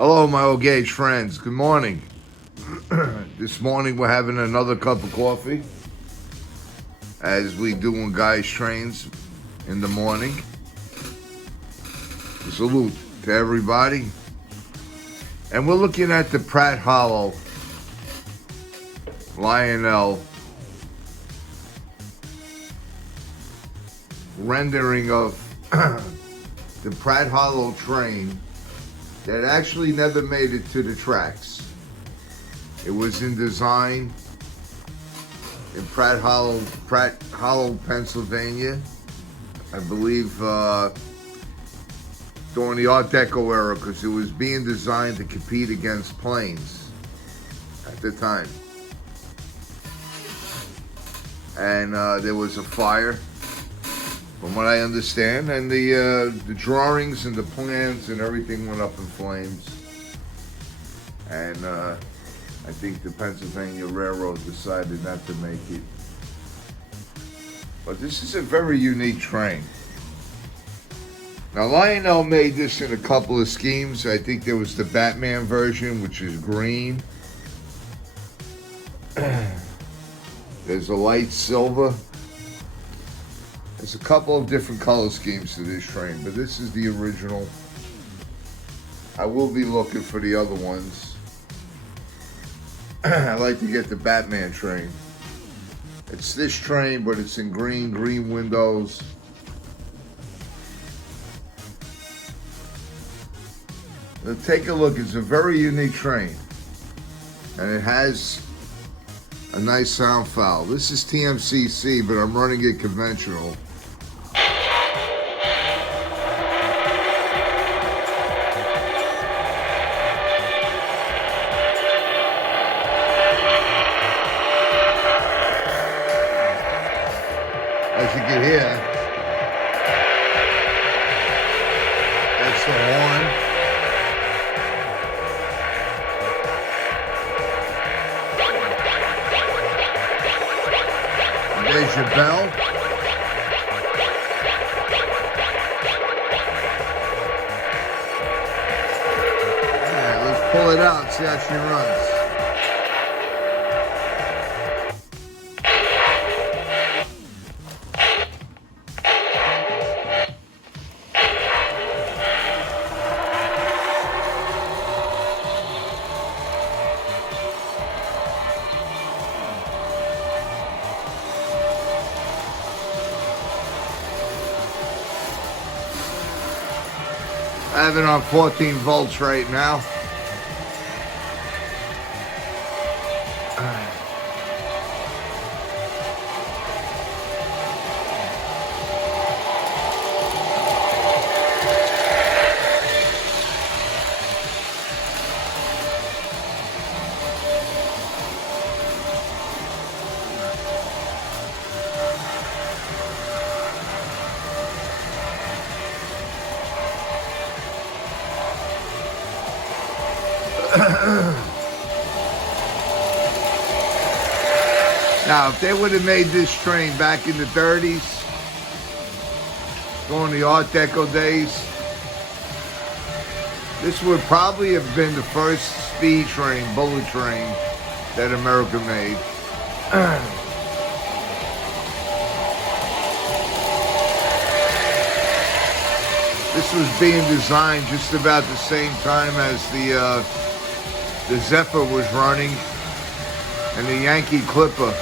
Hello, my old gauge friends. Good morning. This morning we're having another cup of coffee, as we do on guys' trains in the morning. Salute to everybody. And we're looking at the Pratt Hollow Lionel rendering of the Pratt Hollow train that actually never made it to the tracks. It was in design in Pratt Hollow, Pennsylvania. I believe during the Art Deco era, because it was being designed to compete against planes at the time. And there was a fire, from what I understand, and the drawings and the plans and everything went up in flames. And I think the Pennsylvania Railroad decided not to make it. But this is a very unique train. Now, Lionel made this in a couple of schemes. I think there was the Batman version, which is green. There's a light silver. There's a couple of different color schemes to this train, but this is the original. I will be looking for the other ones. I like to get the Batman train. It's this train, but it's in green windows. Now take a look. It's a very unique train, and it has a nice sound file. This is TMCC, but I'm running it conventional. As you can hear, that's the horn. There's your bell. Yeah, let's pull it out and see how she runs. I have it on 14 volts right now. Now, if they would have made this train back in the 30s, during the Art Deco days, this would probably have been the first speed train, bullet train, that America made. This was being designed just about the same time as the Zephyr was running, and the Yankee Clipper.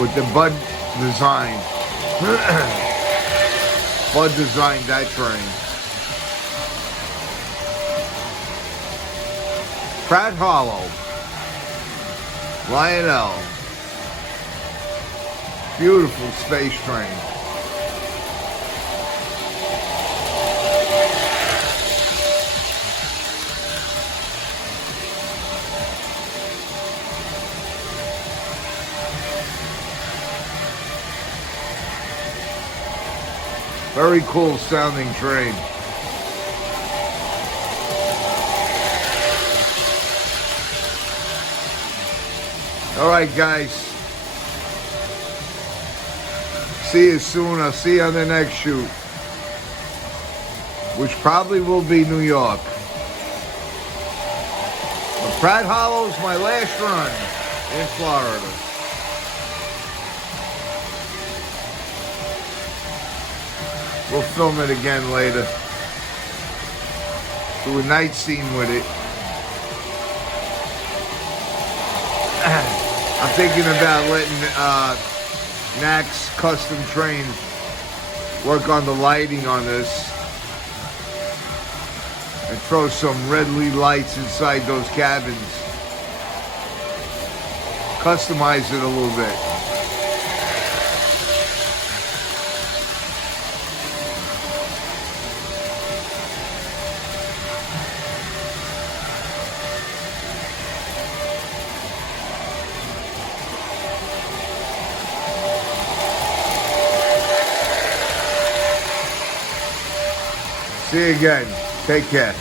With the Bud design. Bud designed that train. Pratt Hollow. Lionel. Beautiful space train. Very cool sounding train. All right, guys. See you soon. I'll see you on the next shoot. which probably will be New York. But Pratt Hollow's my last run in Florida. We'll film it again later. Do a night scene with it. I'm thinking about letting Nax Custom Train work on the lighting on this and throw some red LED lights inside those cabins. Customize it a little bit. See you again. Take care.